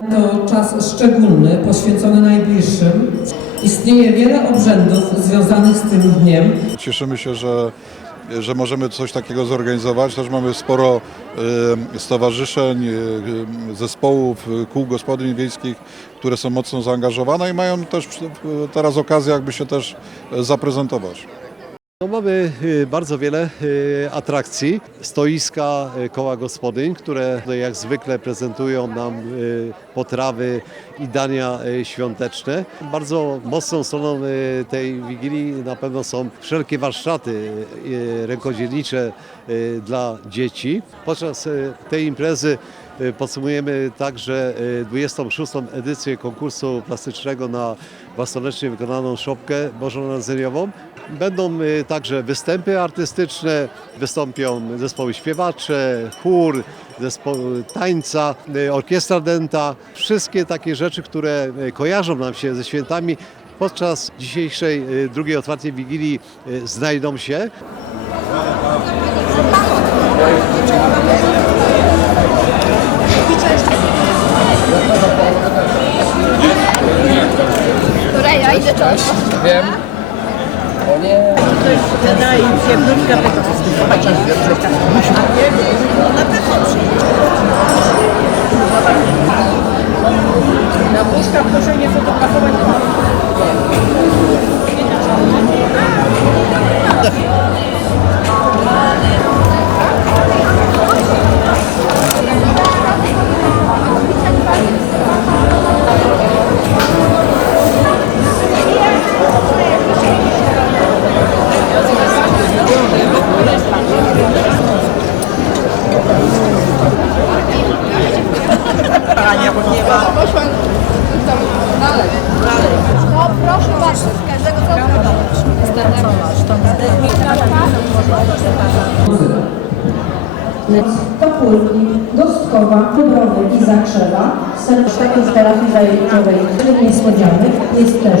To czas szczególny, poświęcony najbliższym. Istnieje wiele obrzędów związanych z tym dniem. Cieszymy się, że, że możemy coś takiego zorganizować. Też mamy sporo e, stowarzyszeń, e, zespołów, e, kół gospodyń wiejskich, które są mocno zaangażowane i mają też teraz okazję jakby się też zaprezentować. No mamy y, bardzo wiele y, atrakcji, stoiska y, koła gospodyń, które no, jak zwykle prezentują nam potrawy i dania świąteczne. Bardzo mocną stroną tej Wigilii na pewno są wszelkie warsztaty rękodzielnicze dla dzieci. Podczas tej imprezy podsumujemy także y, 26. edycję konkursu plastycznego na własnoręcznie wykonaną szopkę bożonarodzeniową. Będą y, także występy artystyczne, wystąpią zespoły śpiewacze, chór, tańca, y, orkiestra denta. Wszystkie takie rzeczy, które y, kojarzą nam się ze świętami podczas dzisiejszej y, drugiej otwartej Wigilii y, znajdą się. To. Wiem. O nie. Wydaje mi się, wnuczka tego Na pewno przyjdzie. Na puszkach proszę nie fotografować. Ania, bo nie ma. Poszłam tam dalej. Dalej. No proszę bardzo, z każdego co Topólki, Gostkowa, Dubrowy i Zakrzewa. Serdecznie z terapii zajęciowej niespodzianek jest też